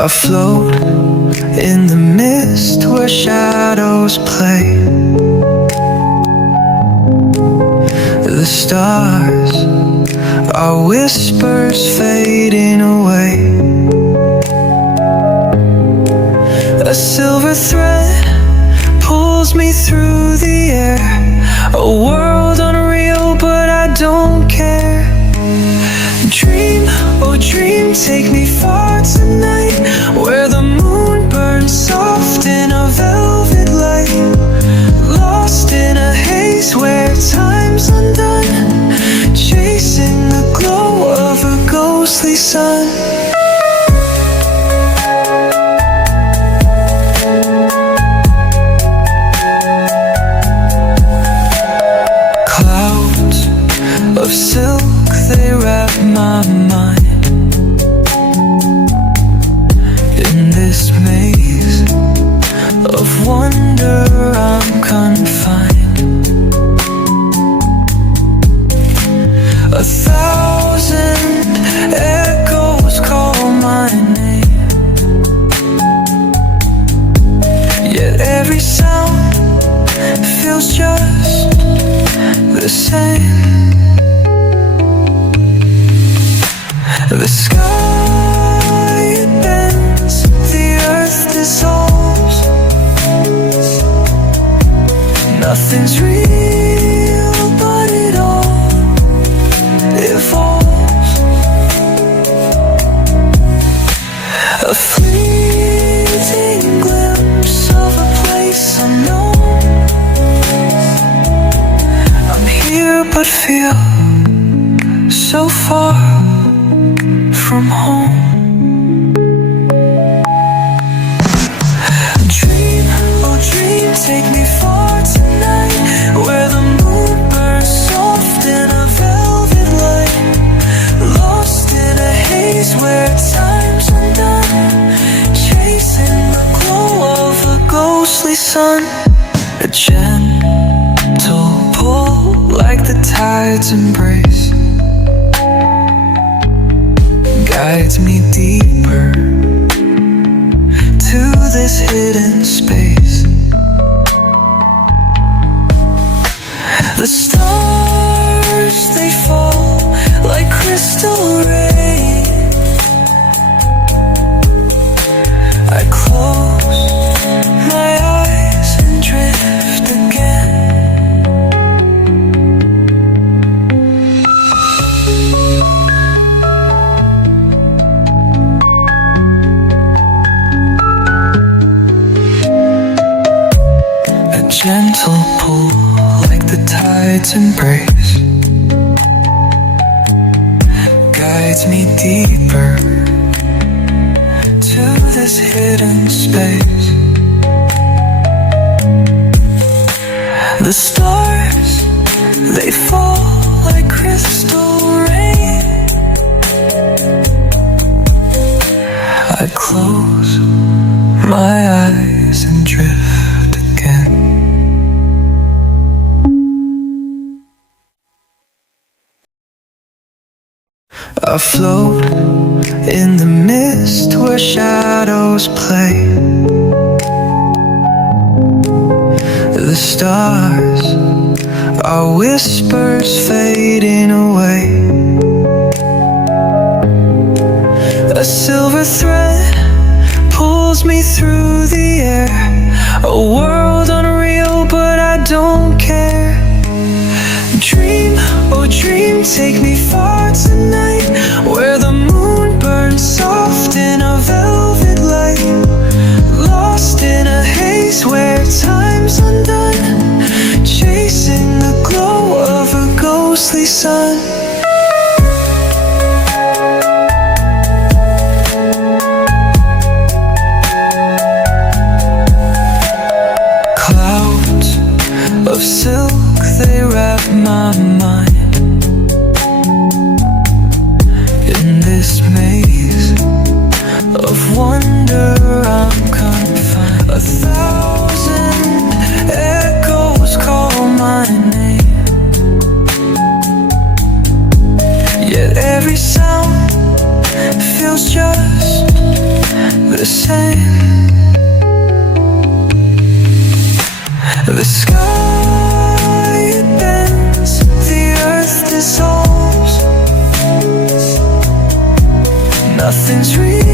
Afloat in the mist where shadows play. The stars are whispers fading away. A silver thread pulls me through the air. A world unreal, but I don't care. Dream, oh dream, take me far tonight, where the moon burns soft in a velvet light. Lost in a haze where time's undone, chasing the glow of a ghostly sun. Clouds of silk, they wrap my mind. In this maze of wonder I'm confined. 1,000 echoes call my name, yet every sound feels just the same. The sky it bends, the earth dissolves. Nothing's real, but it all evolves. A fleeting glimpse of a place unknown. I'm here but feel so far from home. Dream, oh dream, take me far tonight, where the moon burns soft in a velvet light. Lost in a haze where time's undone, chasing the glow of a ghostly sun. A gentle pull like the tide's embrace guides me deeper to this hidden space. The stars, they fall like crystal rain. I close my eyes and drift again. Gentle pull like the tide's embrace guides me deeper to this hidden space. The stars, they fall like crystal rain. I close my eyes and drift again. Afloat in the mist where shadows play. The stars are whispers fading away. A silver thread pulls me through the air. A world unreal, but I don't care. Dream, oh dream, take me far tonight, where the moon burns soft in a velvet light. Lost in a haze where time's undone, chasing the glow of a ghostly sun. Clouds of silk, they wrap my mind. the same. The sky it bends, the earth dissolves. Nothing's real.